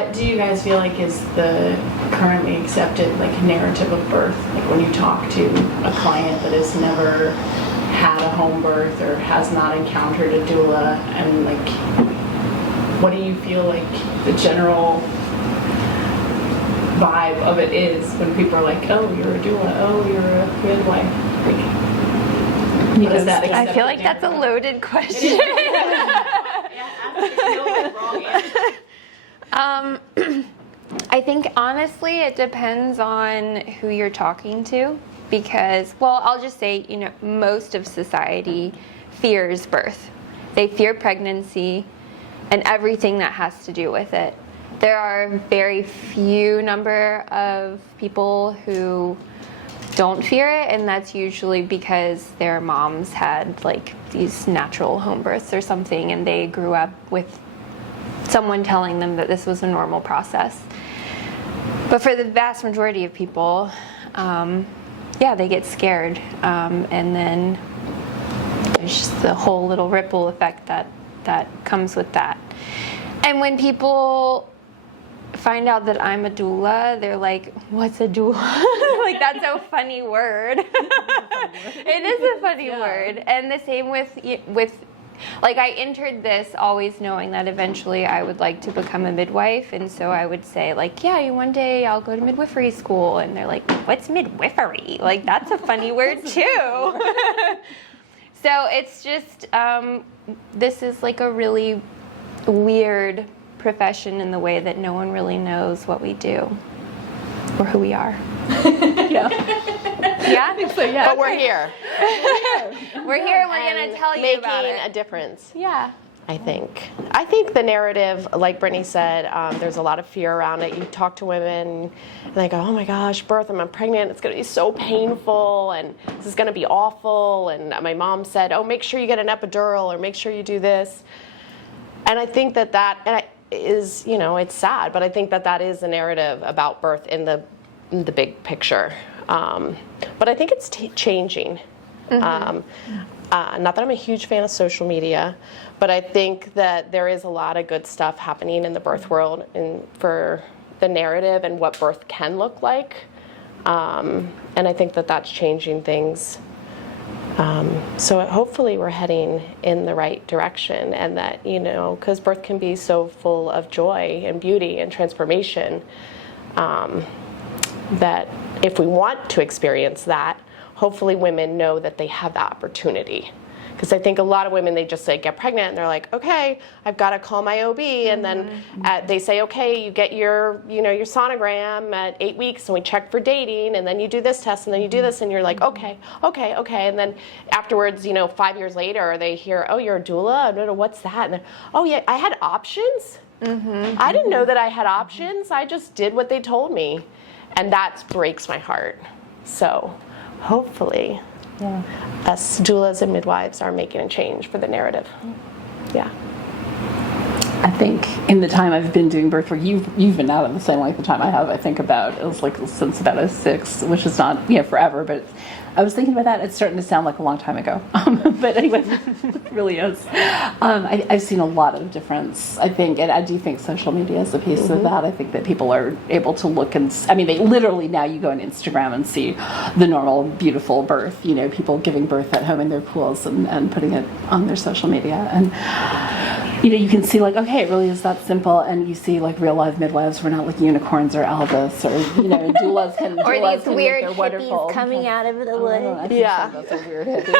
What do you guys feel like is the currently accepted narrative of birth? Like when you talk to a client that has never had a home birth or has not encountered a doula, and what do you feel like the general vibe of it is when people are like, oh, you're a doula, oh, you're a midwife? What is that I feel like that's a loaded question. I think honestly it depends on who you're talking to, because, well, I'll just say, most of society fears birth. They fear pregnancy and everything that has to do with it. There are very few number of people who don't fear it, and that's usually because their moms had these natural home births or something, and they grew up with someone telling them that this was a normal process. But for the vast majority of people, they get scared, and then there's just the whole little ripple effect that comes with that. And when people find out that I'm a doula, they're like, what's a doula? That's a funny word. It is a funny word. And the same with I entered this always knowing that eventually I would like to become a midwife, and so I would say one day I'll go to midwifery school, and they're like, what's midwifery? That's a funny word too. So it's just this is a really weird profession in the way that no one really knows what we do or who we are. Yeah. Yeah? I think so, yeah. But we're here. We're here and we're going to tell you about it. Making a difference. Yeah. I think the narrative, like Brittany said, there's a lot of fear around it. You talk to women and they go, oh my gosh, birth, I'm pregnant, it's going to be so painful, and this is going to be awful, and my mom said, oh, make sure you get an epidural, or make sure you do this. And I think that is, it's sad, but I think that is the narrative about birth in the big picture. But I think it's changing. Not that I'm a huge fan of social media, but I think that there is a lot of good stuff happening in the birth world and for the narrative and what birth can look like. And I think that's changing things. So hopefully we're heading in the right direction, and that, because birth can be so full of joy and beauty and transformation, that if we want to experience that, hopefully women know that they have that opportunity. Because I think a lot of women, they just get pregnant and they're like, okay, I've got to call my OB, and then they say, okay, you get your your sonogram at 8 weeks, and we check for dating, and then you do this test, and then you do this, and you're like, okay, and then afterwards, 5 years later, they hear, oh, you're a doula? I don't know, what's that? And then, oh yeah, I had options? I didn't know that I had options. I just did what they told me, and that breaks my heart. So hopefully us doulas and midwives are making a change for the narrative. Yeah. I think in the time I've been doing birth work, you've been out of the same length of time I have. I think it was since about 06, which is not forever, but I was thinking about that. It's starting to sound like a long time ago, but anyway, it really is. I've seen a lot of difference, I think, and I do think social media is a piece of that. I think that people are able to look and, they literally, now you go on Instagram and see the normal, beautiful birth, people giving birth at home in their pools and putting it on their social media. And, you can see okay, it really is that simple, and you see real live midwives. We're not like unicorns or Elvis or, doulas can or doulas these can weird make wonderful coming out of the wood. I think some of those are weird hippies.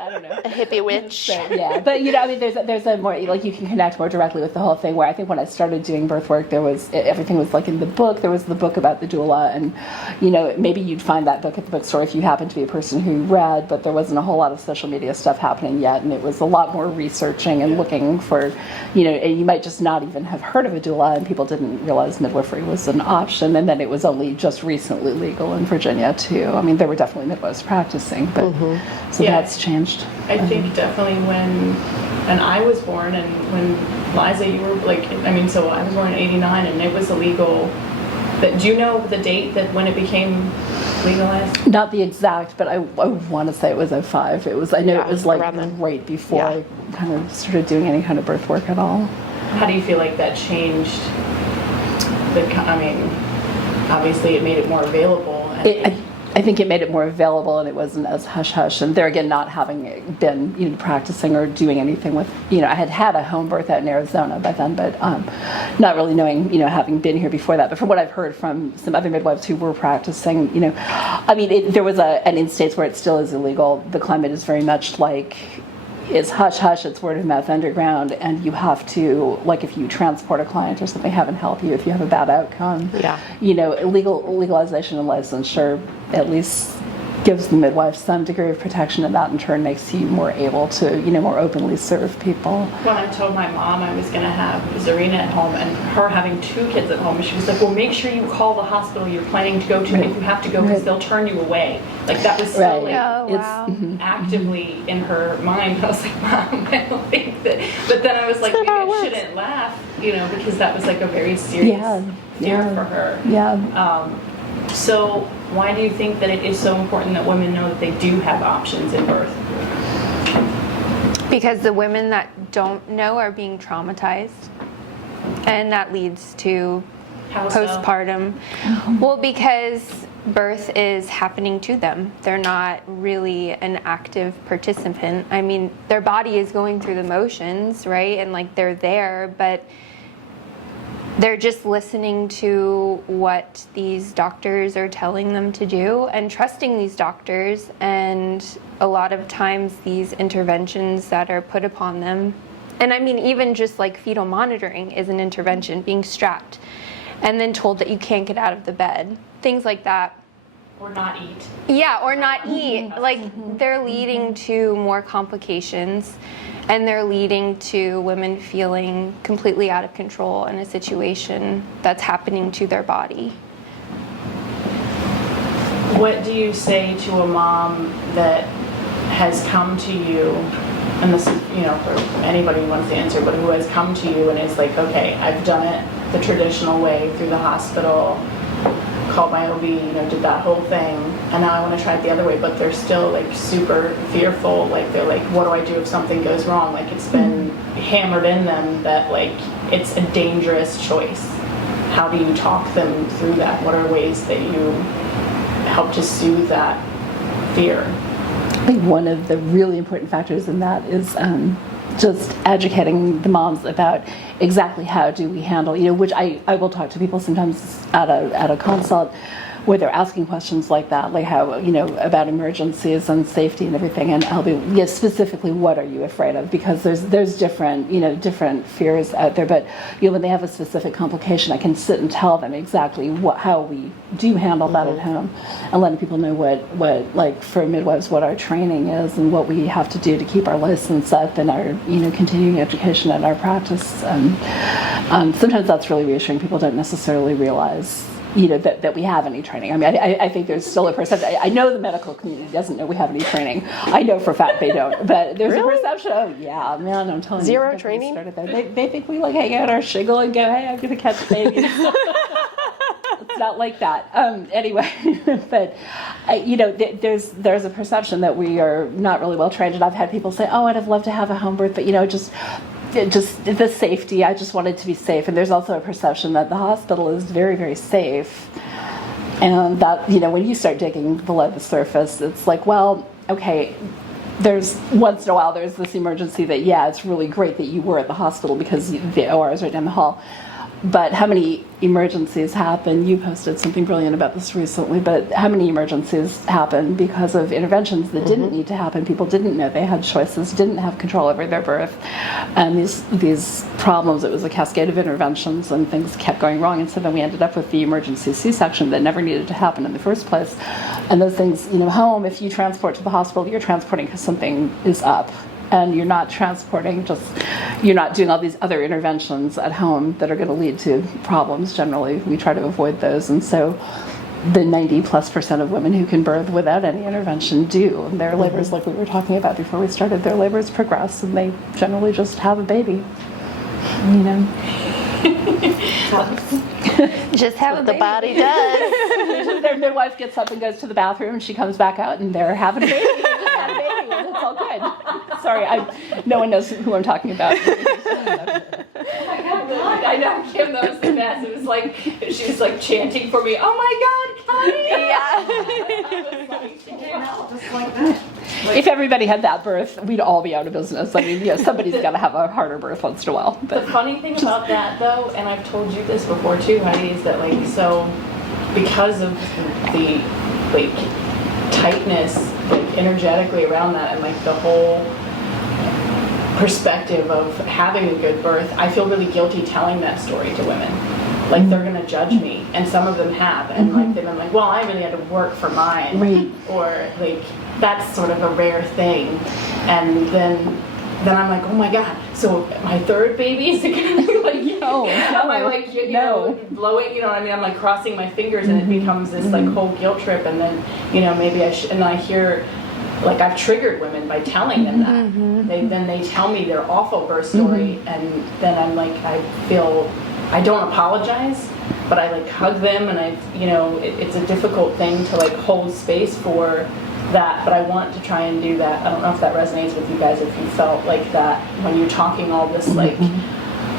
I don't know. A hippie witch. But there's a more, you can connect more directly with the whole thing, where I think when I started doing birth work, everything was in the book. There was the book about the doula, and, maybe you'd find that book at the bookstore if you happen to be a person who read, but there wasn't a whole lot of social media stuff happening yet, and it was a lot more researching and looking for, and you might just not even have heard of a doula, and people didn't realize midwifery was an option, and then it was only just recently legal in Virginia too. There were definitely midwives practicing, but that's changed. I think definitely when I was born, and when Eliza, you were so I was born in '89, and it was illegal. But do you know the date that when it became legalized? Not the exact, but I want to say it was 05. It was, I know it was right before I kind of started doing any kind of birth work at all. How do you feel like that changed I mean, obviously it made it more available. And I think it made it more available, and it wasn't as hush-hush. And there again, not having been practicing or doing anything with, I had a home birth out in Arizona by then, but not really knowing, having been here before that. But from what I've heard from some other midwives who were practicing, I mean, there was and in states where it still is illegal, the climate is very much like, it's hush-hush, it's word-of-mouth underground, and you have to, like if you transport a client or something, have them help you if you have a bad outcome. Yeah. Legalization and licensure at least gives the midwife some degree of protection, and that in turn makes you more able to, more openly serve people. When I told my mom I was going to have Zarina at home and her having 2 kids at home, she was like, well, make sure you call the hospital you're planning to go to if you have to go, because they'll turn you away. Like, that was still actively in her mind. I was like, Mom, I don't think that. But then I was like, maybe I shouldn't laugh, because that was like a very serious fear for her. Yeah. So why do you think that it is so important that women know that they do have options in birth? Because the women that don't know are being traumatized, and that leads to postpartum. Well, because birth is happening to them. They're not really an active participant. I mean, their body is going through the motions, right? And like they're there, but they're just listening to what these doctors are telling them to do and trusting these doctors. And a lot of times these interventions that are put upon them, and I mean, even just like fetal monitoring is an intervention, being strapped and then told that you can't get out of the bed, things like that. Or not eat. Yeah, or not eat. Like, they're leading to more complications, and they're leading to women feeling completely out of control in a situation that's happening to their body. What do you say to a mom that has come to you, and this is, for anybody who wants to answer, but who has come to you and is like, okay, I've done it the traditional way through the hospital, called my OB, did that whole thing, and now I want to try it the other way, but they're still like super fearful. Like, they're like, what do I do if something goes wrong? Like, it's been hammered in them that like it's a dangerous choice. How do you talk them through that? What are ways that you help to soothe that fear? I think one of the really important factors in that is just educating the moms about exactly how do we handle, which I will talk to people sometimes at a consult where they're asking questions like that, like how, about emergencies and safety and everything, and I'll be, specifically, what are you afraid of? Because there's different, different fears out there, but, when they have a specific complication, I can sit and tell them exactly how we do handle that at home, and letting people know what like for midwives, what our training is and what we have to do to keep our license up and our, continuing education and our practice. Sometimes that's really reassuring. People don't necessarily realize that we have any training. I mean, I think there's still a perception. I know the medical community doesn't know we have any training. I know for a fact they don't. But there's a perception. Oh yeah, man, I'm telling you. Zero training. They think we like hang out our shingle and go, hey, I'm gonna catch babies. It's not like that. Anyway, but there's a perception that we are not really well trained, and I've had people say, oh, I'd have loved to have a home birth, but just the safety, I just wanted to be safe. And there's also a perception that the hospital is very, very safe. And that, when you start digging below the surface, it's like, well, okay, there's once in a while there's this emergency that, it's really great that you were at the hospital because the OR is right down the hall. But how many emergencies happen? You posted something brilliant about this recently, but how many emergencies happen because of interventions that didn't need to happen? People didn't know they had choices, didn't have control over their birth. And these problems, it was a cascade of interventions and things kept going wrong. And so then we ended up with the emergency C-section that never needed to happen in the first place. And those things, home, if you transport to the hospital, you're transporting because something is up. And you're not you're not doing all these other interventions at home that are going to lead to problems. Generally, we try to avoid those. And so the 90+% of women who can birth without any intervention do. And their labors, like we were talking about before we started, their labors progress and they generally just have a baby, Just have a baby. The body does. Their midwife gets up and goes to the bathroom and she comes back out and they're having a baby. It's all good. Sorry, no one knows who I'm talking about. Oh my God, I know, Kim, that was the best. It was like, she was like chanting for me, oh my God, Connie! Yeah. She came out just like that. If everybody had that birth, we'd all be out of business. I mean, somebody's got to have a harder birth once in a while. The funny thing about that, though, and I've told you this before too, Heidi, is that like, so because of the like tightness, like energetically around that, and like the whole perspective of having a good birth, I feel really guilty telling that story to women. Like they're gonna judge me, and some of them have, and like they've been like, well, I really had to work for mine, Right. or like that's sort of a rare thing, and then I'm like, oh my God, so my third baby is gonna be like, No, am I like, you know, blowing, you know what I mean? I'm like crossing my fingers, and it becomes this like whole guilt trip, and then, you know, maybe and I hear, like I've triggered women by telling them that. Then they tell me their awful birth story, and then I'm like, I don't apologize, but I like hug them, and you know, it's a difficult thing to like hold space for that, but I want to try and do that. I don't know if that resonates with you guys, if you felt like that when you're talking all this like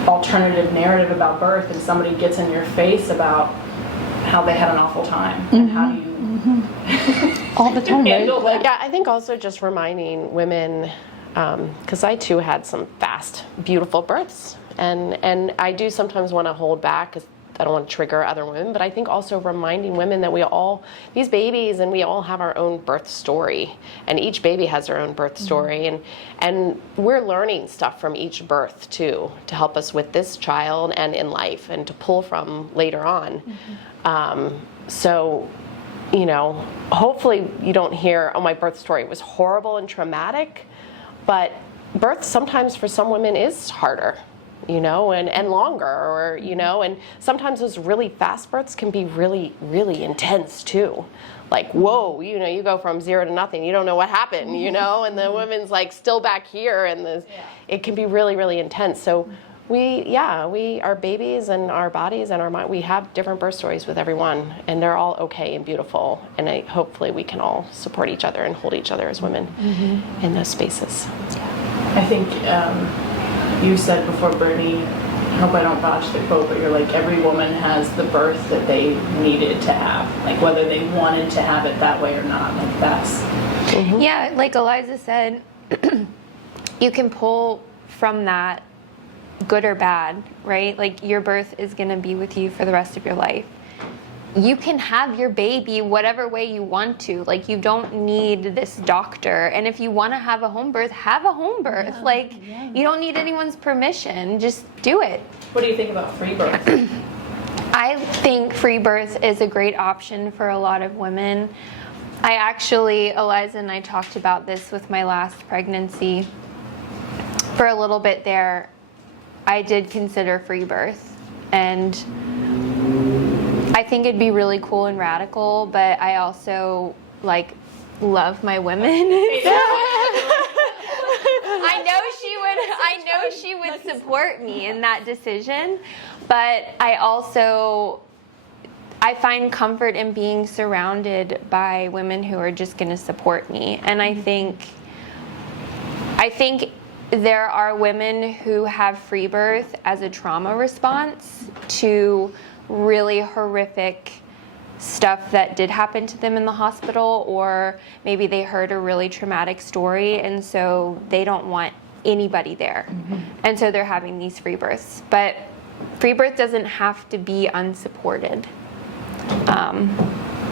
alternative narrative about birth, and somebody gets in your face about how they had an awful time, and how do you All the time, right? Like, Yeah, I think also just reminding women, because I too had some fast, beautiful births, and I do sometimes want to hold back because I don't want to trigger other women, but I think also reminding women that we all, these babies, and we all have our own birth story, and each baby has their own birth story, and we're learning stuff from each birth too, to help us with this child and in life, and to pull from later on. So, you know, hopefully you don't hear, oh, my birth story was horrible and traumatic, but birth sometimes for some women is harder, you know, and longer, or, you know, and sometimes those really fast births can be really, really intense too. Like, whoa, you know, you go from 0 to nothing, you don't know what happened, you know, and the woman's like still back here, and it can be really, really intense. So we, our babies and our bodies and our mind, we have different birth stories with everyone, and they're all okay and beautiful, and hopefully we can all support each other and hold each other as women in those spaces. I think you said before, Brittany, I hope I don't botch the quote, but you're like, every woman has the birth that they needed to have, like whether they wanted to have it that way or not, like that's... Yeah, like Eliza said, you can pull from that, good or bad, right? Like your birth is going to be with you for the rest of your life. You can have your baby whatever way you want to. Like you don't need this doctor. And if you want to have a home birth, have a home birth. You don't need anyone's permission. Just do it. What do you think about free birth? I think free birth is a great option for a lot of women. I actually, Eliza and I talked about this with my last pregnancy. For a little bit there, I did consider free birth, and I think it'd be really cool and radical, but I also like love my women. I know she would support me in that decision, but I find comfort in being surrounded by women who are just going to support me. And I think there are women who have free birth as a trauma response to really horrific stuff that did happen to them in the hospital, or maybe they heard a really traumatic story, and so they don't want anybody there. And so they're having these free births. But free birth doesn't have to be unsupported.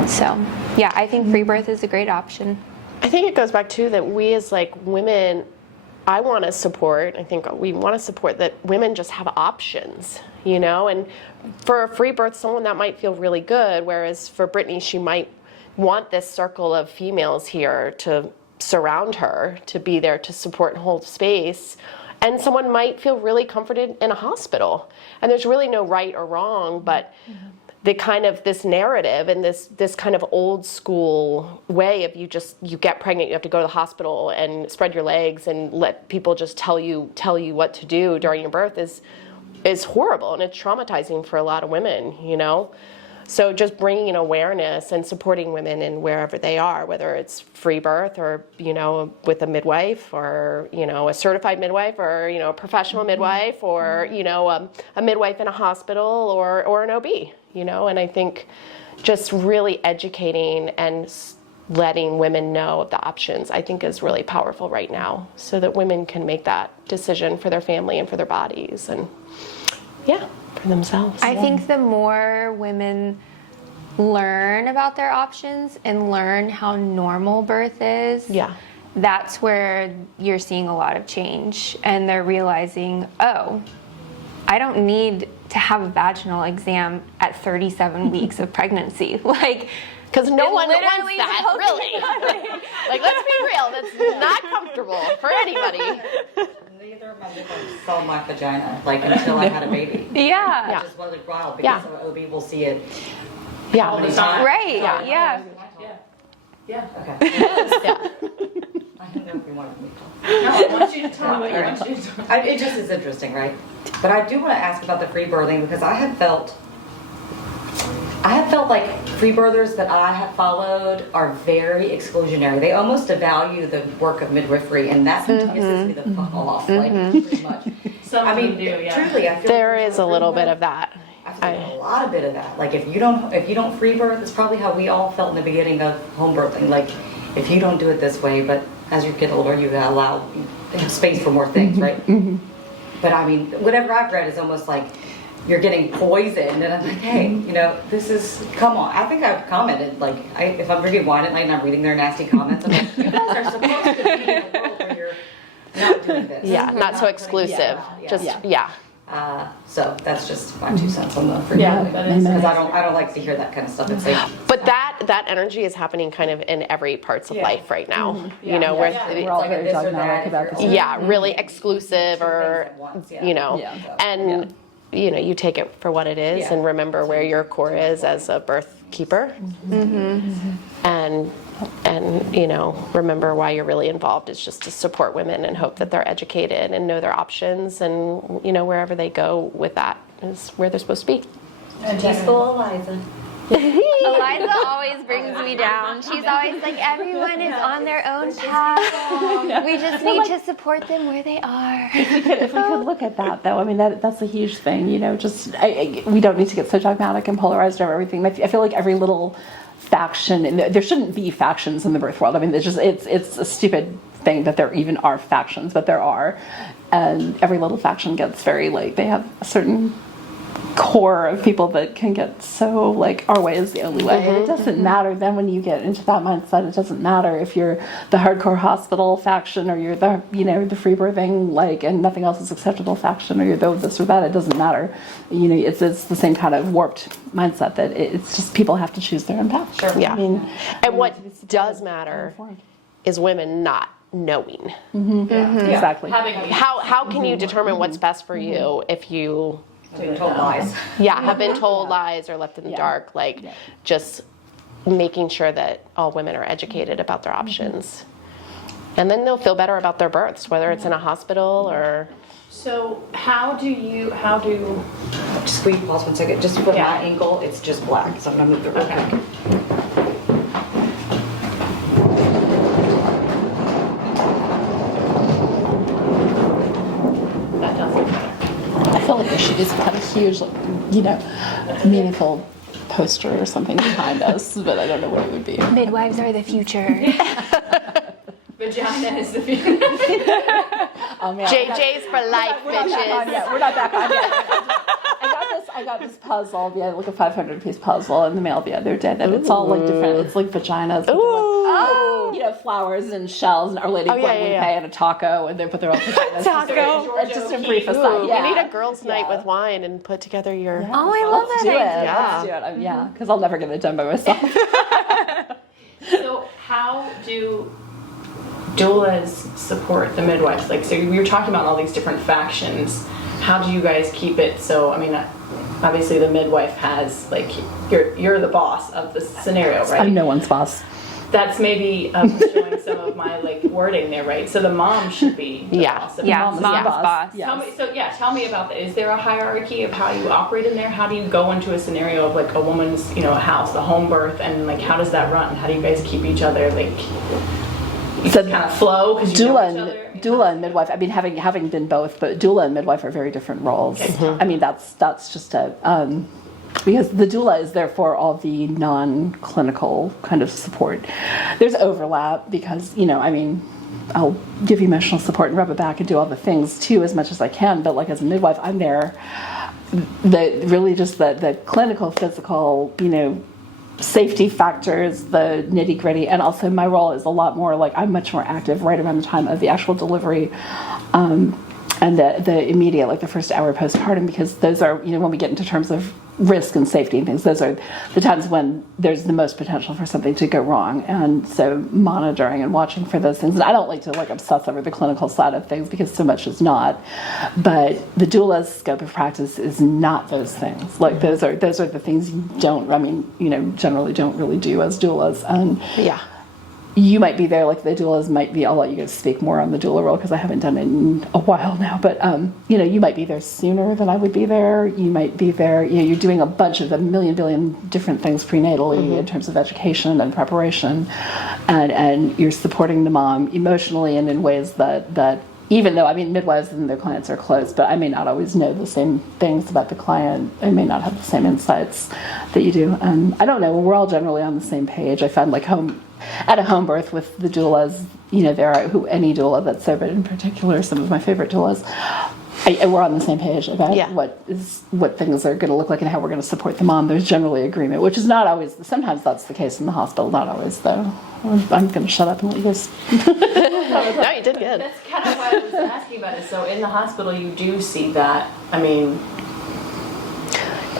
So yeah, I think free birth is a great option. I think it goes back to that we as like women, I want to support, I think we want to support that women just have options, you know, and for a free birth, someone that might feel really good, whereas for Brittany, she might want this circle of females here to surround her, to be there to support and hold space, and someone might feel really comforted in a hospital. And there's really no right or wrong, but the kind of this narrative and this kind of old school way of you get pregnant, you have to go to the hospital and spread your legs and let people just tell you what to do during your birth is horrible, and it's traumatizing for a lot of women, you know. So just bringing awareness and supporting women in wherever they are, whether it's free birth or, you know, with a midwife or, you know, a certified midwife or, you know, a professional midwife or, you know, a midwife in a hospital or an OB, you know, and I think just really educating and letting women know of the options, I think is really powerful right now so that women can make that decision for their family and for their bodies and, yeah, for themselves. I think the more women learn about their options and learn how normal birth is, Yeah. that's where you're seeing a lot of change. And they're realizing, oh, I don't need to have a vaginal exam at 37 weeks of pregnancy. Like, Because no It one wants literally that, tells really. Like, let's be real, that's not comfortable for anybody. Neither of my midwives saw my vagina, like, until I had a baby. yeah. Which is really wild, Yeah. because an OB will see it Yeah. all the time. Right, Yeah. yeah. Yeah. Okay. Yeah. I don't know if we wanted me to. No, I want you to tell me. I want you to tell me. It just is interesting, right? But I do want to ask about the free birthing, because I have felt like free birthers that I have followed are very exclusionary. They almost devalue the work of midwifery, and that pisses me the fuck off, like, pretty much. Some I of them mean, do, yeah. truly, I feel There like is a little bit of that. I feel like a lot of bit of that. Like, if you don't free birth, it's probably how we all felt in the beginning of home birthing. Like, if you don't do it this way, but as you get older, you allow space for more things, right? But I mean, whatever I've read is almost like you're getting poisoned, and I'm like, hey, you know, this is, come on. I think I've commented, like, if I'm drinking wine at night and I'm reading their nasty comments, I'm like, you guys are supposed to be in a world where you're not doing this. Yeah, You're not so putting- exclusive. Yeah. Just, Yeah. yeah. So that's just my 2 cents on the free Yeah, birthing. that is- Because I don't like to hear that kind of stuff. It's like, But that energy is happening kind of in every parts of Yeah. life right now. Yeah. You know, Yeah. where Yeah. it's We're all like a very this or dogmatic that, about if this. you're yeah, really exclusive or, things at once, yeah. you know, Yeah. and, you know, you take it for what it is Yeah. and remember where your core is as a birth keeper. And, you know, remember why you're really involved is just to support women and hope that they're educated and know their options and, you know, wherever they go with that is where they're supposed to be. peaceful Eliza. Eliza always brings me down. She's always like, everyone is on their own path. We just need to support them where they are. If we could look at that, though, I mean, that's a huge thing, you know, just, we don't need to get so dogmatic and polarized over everything. I feel like every little faction, and there shouldn't be factions in the birth world. I mean, it's a stupid thing that there even are factions, but there are. And every little faction gets very, like, they have a certain core of people that can get so, like, our way is the only way. And it doesn't matter then when you get into that mindset. It doesn't matter if you're the hardcore hospital faction or you're the, you know, the free birthing, like, and nothing else is acceptable faction, or you're the this or that. It doesn't matter. You know, it's the same kind of warped mindset that it's just people have to choose their own path. Sure. Yeah. I mean, And what does matter is women not knowing. exactly. How can you determine what's best for you if you Being told lies. have been told lies or left in the dark? Like, just making sure that all women are educated about their options. And then they'll feel better about their births, whether it's in a hospital or... So how do Just will you pause 1 second? Just for Yeah. my ankle, it's just black, so I'm gonna move the real quick. that does look better? I feel like we should just have a huge, like, you know, meaningful poster or something behind us, but I don't know what it would be. Midwives are the future. Vagina is the future. Oh, man. JJ's for life, We're not back on bitches. yet. We're not back on yet. I got this puzzle, like a 500-piece puzzle in the mail the other day. That it's all like different. It's like vaginas. With Ooh. you know, flowers and shells, and Our Lady of yeah, Guadalupe yeah. and a taco, and they put their own vaginas. Taco. It's just a brief Ooh, aside. Yeah. We need a girls' night with wine and put together your... Oh, I love Let's that do it. idea. Let's do it. Yeah, because I'll never get it done by myself. So how do doulas support the midwives? Like, so we were talking about all these different factions. How do you guys keep it so, I mean, obviously the midwife has, like, you're the boss of the scenario, right? I'm no one's boss. that's maybe showing some of my like wording there, right? So the mom should be the Yeah. boss of Yeah, the mom's boss. Yes. Tell me about that. Is there a hierarchy of how you operate in there? How do you go into a scenario of like a woman's, a house, the home birth, and like how does that run? How do you guys keep each other like? You So kind of flow because you know each other. Doula and midwife. I mean, having been both, but doula and midwife are very different roles. Okay. I mean, that's just a because the doula is there for all the non-clinical kind of support. There's overlap because I mean, I'll give you emotional support and rub it back and do all the things too as much as I can. But like as a midwife, I'm there. The clinical, physical, safety factors, the nitty gritty, and also my role is a lot more like I'm much more active right around the time of the actual delivery, and the immediate, like the first hour postpartum, because those are, when we get into terms of risk and safety and things, those are the times when there's the most potential for something to go wrong. And so monitoring and watching for those things. And I don't like to like obsess over the clinical side of things because so much is not. But the doula's scope of practice is not those things. Like those are the things you don't, generally don't really do as doulas. And Yeah. you might be there, like the doulas might be, I'll let you guys speak more on the doula role because I haven't done it in a while now, but you might be there sooner than I would be there. You might be there, you're doing a bunch of a billion different things prenatally in terms of education and preparation, and you're supporting the mom emotionally and in ways that even though, midwives and their clients are close, but I may not always know the same things about the client. I may not have the same insights that you do. And I don't know, we're all generally on the same page. I found like at a home birth with the doulas, there are any doula that's there, but in particular, some of my favorite doulas, we're on the same page about what things are going to look like and how we're going to support the mom. There's generally agreement, which is not always, sometimes that's the case in the hospital, not always though. I'm going to shut up and let you guys. No, you did good. That's kind of why I was asking about it. So in the hospital, you do see that.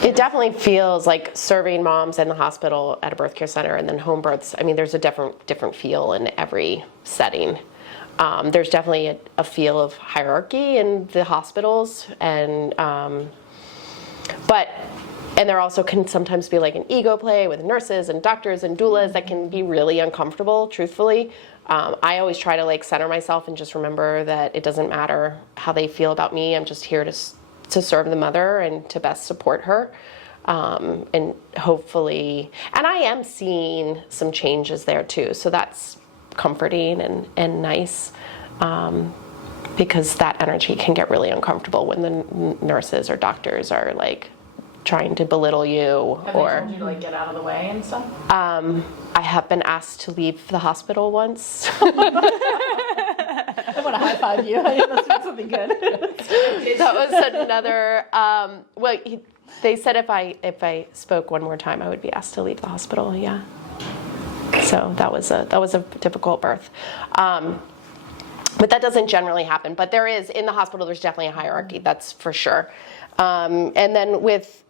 It definitely feels like serving moms in the hospital at a birth care center and then home births. There's a different feel in every setting. There's definitely a feel of hierarchy in the hospitals, and there also can sometimes be like an ego play with nurses and doctors and doulas that can be really uncomfortable, truthfully. I always try to like center myself and just remember that it doesn't matter how they feel about me. I'm just here to serve the mother and to best support her. And hopefully, and I am seeing some changes there too. So that's comforting and nice, because that energy can get really uncomfortable when the nurses or doctors are like trying to belittle you. Have they told you to like get out of the way and stuff? I have been asked to leave the hospital once. I want to high five you. That's something good. That was another. They said if I spoke one more time, I would be asked to leave the hospital. Yeah. So that was a difficult birth. But that doesn't generally happen. But there is, in the hospital, there's definitely a hierarchy. That's for sure. And then with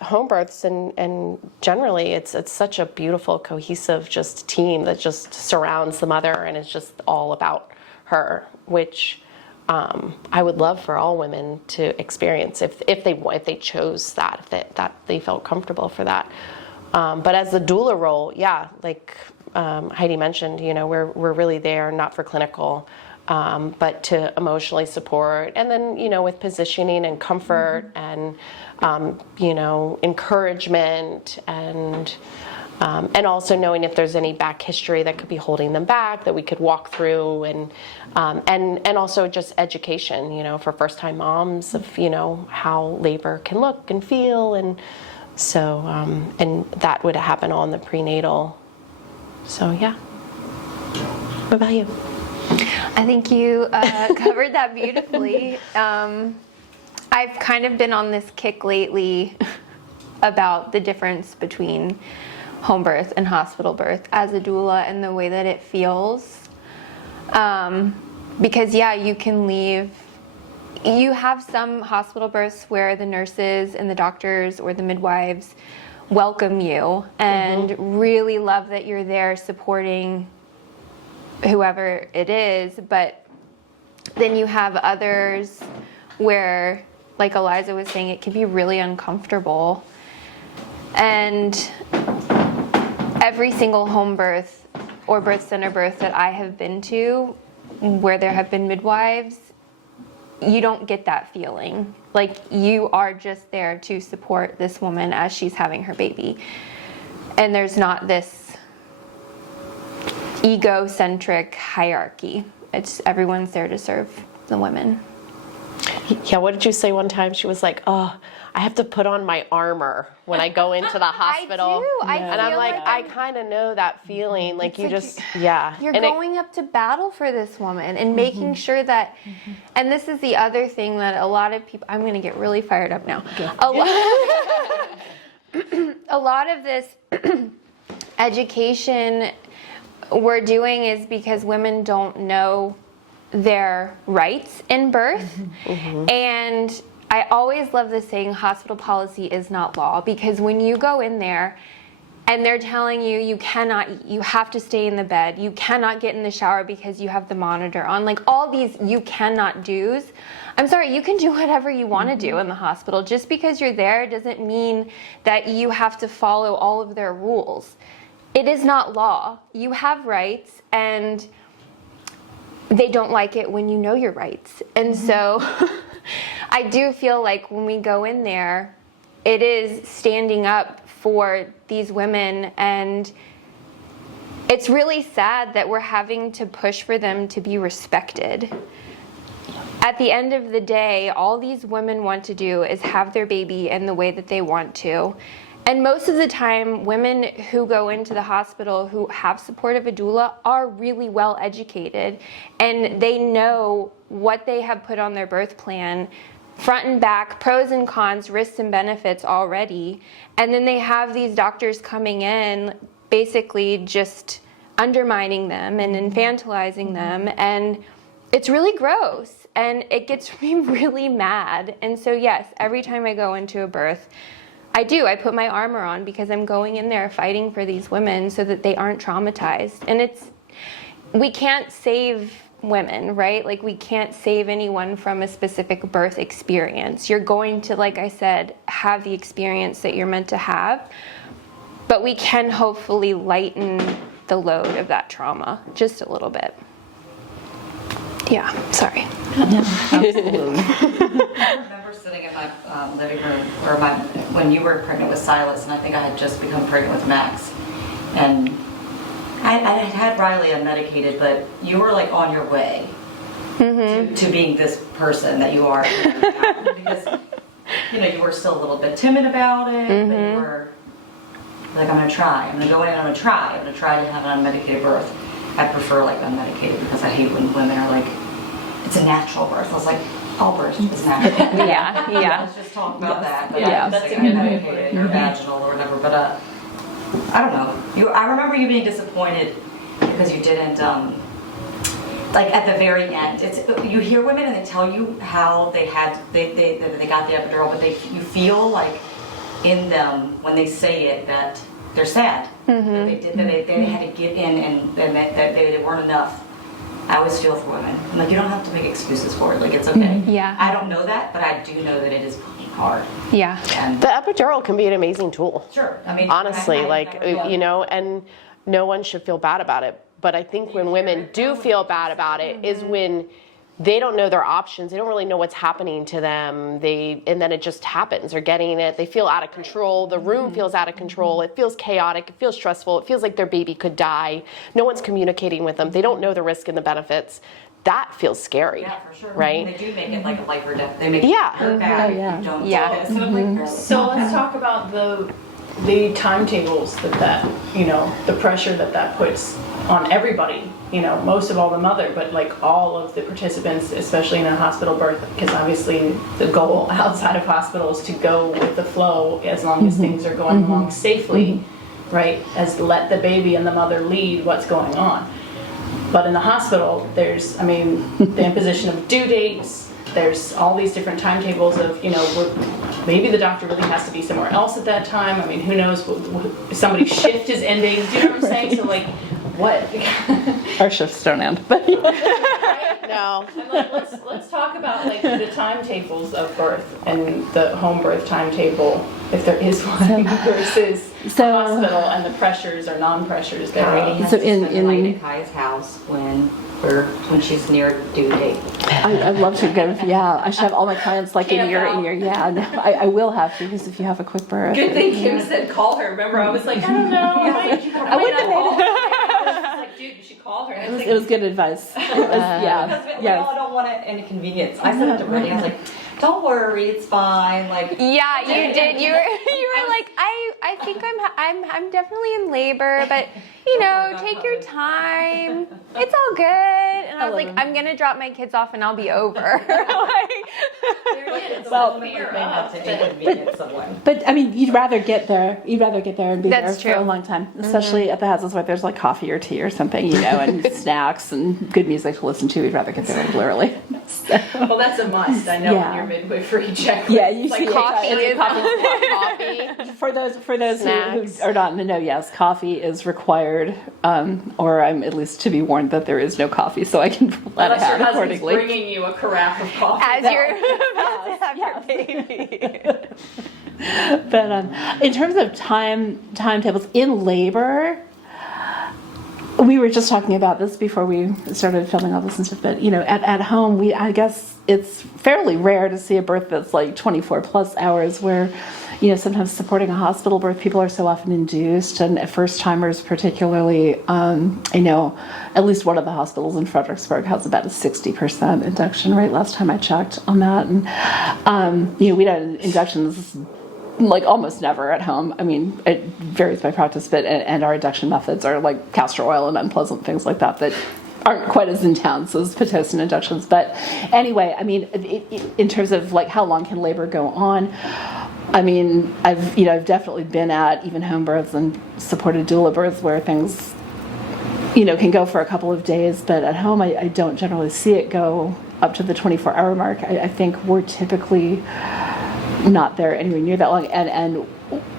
home births and generally, it's such a beautiful, cohesive just team that just surrounds the mother, and it's just all about her, which I would love for all women to experience if they chose that, that they felt comfortable for that. But as the doula role, yeah, like Heidi mentioned, we're really there not for clinical, but to emotionally support, and then with positioning and comfort and encouragement and also knowing if there's any back history that could be holding them back that we could walk through, and also just education, for first-time moms of how labor can look and feel, and so and that would happen all in the prenatal. So yeah. What about you? I think you covered that beautifully. I've kind of been on this kick lately about the difference between home birth and hospital birth as a doula and the way that it feels. Because yeah, you can leave. You have some hospital births where the nurses and the doctors or the midwives welcome you and really love that you're there supporting whoever it is, but then you have others where, like Eliza was saying, it can be really uncomfortable. And every single home birth or birth center birth that I have been to where there have been midwives, you don't get that feeling. Like, you are just there to support this woman as she's having her baby. And there's not this egocentric hierarchy. It's everyone's there to serve the women. Yeah, what did you say one time? She was like, oh, I have to put on my armor when I go into the hospital. I do. And I'm like, I kind of know that feeling. Like, you just, yeah. You're And going up to battle for this woman and making sure that, and this is the other thing that a lot of people, I'm going to get really fired up now. A lot of this education we're doing is because women don't know their rights in birth. And I always love the saying, hospital policy is not law, because when you go in there and they're telling you you have to stay in the bed, you cannot get in the shower because you have the monitor on, like all these you cannot do's. I'm sorry, you can do whatever you want to do in the hospital. Just because you're there doesn't mean that you have to follow all of their rules. It is not law. You have rights, and they don't like it when you know your rights. And so I do feel like when we go in there, it is standing up for these women, and it's really sad that we're having to push for them to be respected. At the end of the day, all these women want to do is have their baby in the way that they want to. And most of the time, women who go into the hospital who have support of a doula are really well educated, and they know what they have put on their birth plan, front and back, pros and cons, risks and benefits already. And then they have these doctors coming in basically just undermining them and infantilizing them, and it's really gross, and it gets me really mad. And so yes, every time I go into a birth, I put my armor on, because I'm going in there fighting for these women so that they aren't traumatized. And we can't save women, right? Like, we can't save anyone from a specific birth experience. You're going to, like I said, have the experience that you're meant to have, but we can hopefully lighten the load of that trauma just a little bit. Yeah, sorry. Absolutely. I remember sitting in my living room, or when you were pregnant with Silas, and I think I had just become pregnant with Max, and I had Riley unmedicated, but you were like on your way to being this person that you are now, because you were still a little bit timid about it, but you were like, I'm gonna try. I'm gonna go in and I'm gonna try to have an unmedicated birth. I prefer like unmedicated, because I hate when women are like, it's a natural birth. I was like, all birth is natural. Yeah. Let's just talk about that. But Yeah. that's unmedicated or vaginal or whatever. But I don't know. I remember you being disappointed because you didn't, like at the very end. You hear women and they tell you how they got the epidural, but you feel like in them when they say it that they're sad. That they had to get in and that they weren't enough. I always feel for women. I'm like, you don't have to make excuses for it. Like, it's okay. Yeah. I don't know that, but I do know that it is fucking hard. Yeah. And The epidural can be an amazing tool. sure. I mean, Honestly, and no one should feel bad about it. But I think when women do feel bad about it is when they don't know their options. They don't really know what's happening to them. And then it just happens. They're getting it. They feel out of control. The room feels out of control. It feels chaotic. It feels stressful. It feels like their baby could die. No one's communicating with them. They don't know the risk and the benefits. That feels scary. Yeah, for sure. Right? They do make it like a life or death. They make it Yeah. hurt bad if you don't do it. Instead of like, So let's talk about the timetables that the pressure that puts on everybody, most of all the mother, but like all of the participants, especially in a hospital birth, because obviously the goal outside of hospital is to go with the flow as long as things are going along safely, right? As let the baby and the mother lead what's going on. But in the hospital, there's, the imposition of due dates, there's all these different timetables of, maybe the doctor really has to be somewhere else at that time. Who knows, somebody's shift is ending, do you know what I'm saying? So like, what? Our shifts don't end, but No. I'm like, let's talk about like the timetables of birth and the home birth timetable, if there is one, versus hospital and the pressures or non-pressures Heidi thereof. has So to in- spend the night at Kaya's house when she's near due date. I'd love to go. Yeah, I should have all my clients like in Camp your out. yeah. No, I will have to, because if you have a quick birth. Good thing Kim said call her. Remember, I was like, I don't know. I wouldn't have made it. I was like, dude, you should call her. And I was It was good advice. It was, yeah. Because we Yes. all don't want any inconvenience. I said it to Brittany, I was like, don't worry, it's fine. Like, Yeah, you did. You were like, I think I'm definitely in labor, but you know, take your time. It's all good. And I was like, I'm gonna drop my kids off and I'll be over. well, they have to inconvenience someone. But I mean, you'd rather get there. You'd rather get there and be That's there for true. a long time, especially at the houses where there's like coffee or tea or something, you know, and snacks and good music to listen to. We'd rather get there a little early. So, well, that's a must. I know Yeah. in your midwifery checklist. yeah, you like see coffee it's is Coffee. For those who Snacks. are not in the know, yes, coffee is required, or I'm at least to be warned that there is no coffee, so I can plan Unless your ahead husband's accordingly. bringing you a carafe of coffee. As you're about to have your baby. But in terms of timetables in labor, we were just talking about this before we started filming all this and stuff. But you know, at home, I guess it's fairly rare to see a birth that's like 24 plus hours. Where, you know, sometimes supporting a hospital birth, people are so often induced, and first timers particularly. I know at least one of the hospitals in Fredericksburg has about a 60% induction rate. Last time I checked on that, and you know, we did inductions like almost never at home. I mean, it varies by practice, but and our induction methods are like castor oil and unpleasant things like that aren't quite as intense as Pitocin inductions. But anyway, I mean, in terms of like how long can labor go on, I mean, I've definitely been at even home births and supported doula births where things, you know, can go for a couple of days, but at home I don't generally see it go up to the 24-hour mark. I think we're typically not there anywhere near that long, and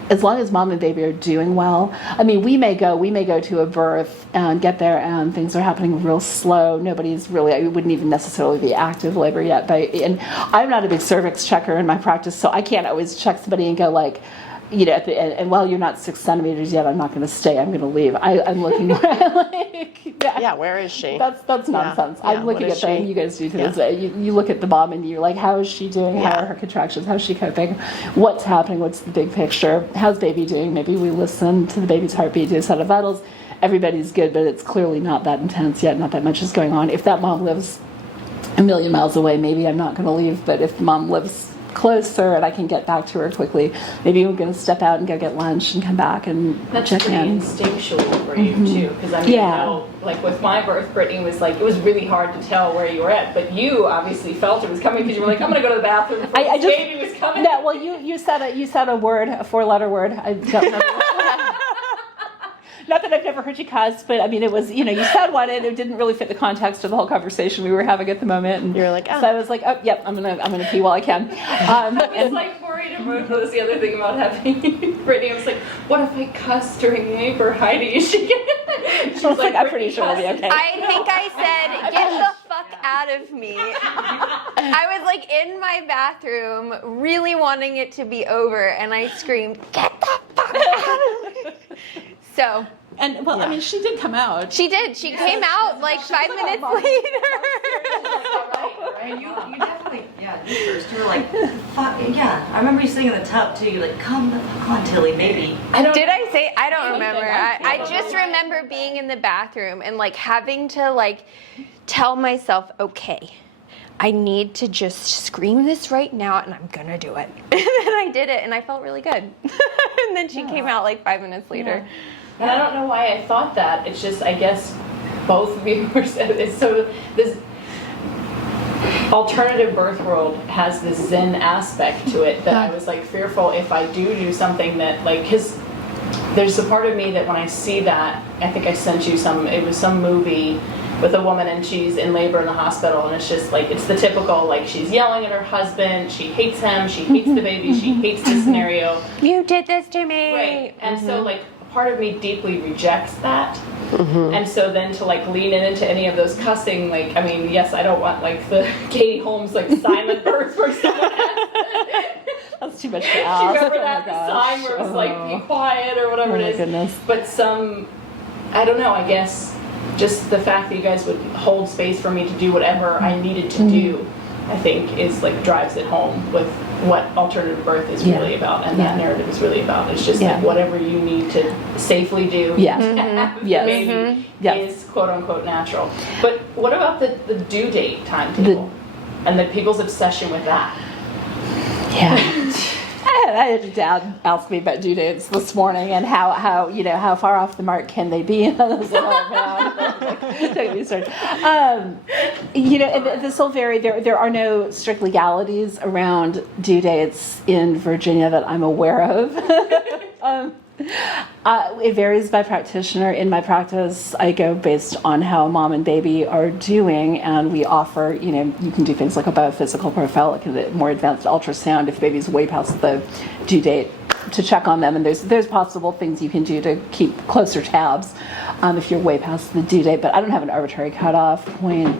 as long as mom and baby are doing well. I mean, we may go to a birth and get there and things are happening real slow. Nobody's really, I wouldn't even necessarily be active labor yet, and I'm not a big cervix checker in my practice, so I can't always check somebody and go like, you know, and while you're not 6 centimeters yet, I'm not going to stay. I'm going to leave. I'm looking like, Yeah, where is she? That's nonsense. Yeah, I'm looking what at is them. she? You guys do to Yeah. this day. You look at the mom and you're like, how is she doing? How Yeah. are her contractions? How's she coping? What's happening? What's the big picture? How's baby doing? Maybe we listen to the baby's heartbeat, do a set of vitals. Everybody's good, but it's clearly not that intense yet. Not that much is going on. If that mom lives a million miles away, maybe I'm not going to leave. But if mom lives closer and I can get back to her quickly, maybe we're going to step out and go get lunch and come back and That's check pretty in. instinctual for you too, because I mean, Yeah. you know, like with my birth, Brittany was like, it was really hard to tell where you were at, but you obviously felt it was coming because you were like, I'm gonna go to the bathroom before I this just- baby was coming. No, well, you said a word, a 4-letter word. I don't remember. Not that I've never heard you cuss, but I mean, it was, you know, you said one and it didn't really fit the context of the whole conversation we were having at the moment. And You were like, oh. So I was like, oh, yep, I'm gonna pee while I can. It's like worried about that was the other thing about having Brittany. I was like, what if I cuss during labor, Heidi? Is she gonna? She was like, I'm Brittany pretty sure it'll be cussed. okay. I think I said, get the fuck out of me. I was like in my bathroom, really wanting it to be over, and I screamed, get the fuck out of me. So And well, I mean, she did come out. she did. She came out like 5 minutes Mom. later. And you definitely, you first. You were like, fuck, yeah. I remember you sitting in the tub too. You're like, come the fuck on, Tilly, maybe. Did I say? I don't remember. I just remember being in the bathroom and like having to like tell myself, okay, I need to just scream this right now and I'm gonna do it. And then I did it and I felt really good. And then she came out like 5 minutes later. And I don't know why I thought that. It's just, I guess, both of you were it's so this alternative birth world has this Zen aspect to it that I was like fearful if I do something that like, because there's a part of me that when I see that, I think I sent you it was some movie with a woman and she's in labor in the hospital and it's just like, it's the typical, like she's yelling at her husband, she hates him, she hates the baby, she hates the scenario. You did this to me. Right. And so like part of me deeply rejects that. And so then to like lean into any of those cussing, like, I mean, yes, I don't want like the Katie Holmes, like silent birth where someone That's too much to do you ask. remember Oh that my gosh. sign where it's like, be quiet or whatever Oh it my is. goodness. But I don't know, I guess just the fact that you guys would hold space for me to do whatever I needed to do, I think is like drives it home with what alternative birth is really about, and that narrative is really about. It's just like whatever you need to safely do to have the baby is quote unquote natural. But what about the due date timetable and the people's obsession with that? Yeah. I had a dad ask me about due dates this morning and how you know how far off the mark can they be, and I was like, oh man, don't get me started. You know, and this will vary. There are no strict legalities around due dates in Virginia that I'm aware of. It varies by practitioner. In my practice, I go based on how mom and baby are doing, and we offer, you know, you can do things like a biophysical profile, like a more advanced ultrasound if baby's way past the due date, to check on them, and there's possible things you can do to keep closer tabs if you're way past the due date. But I don't have an arbitrary cutoff point.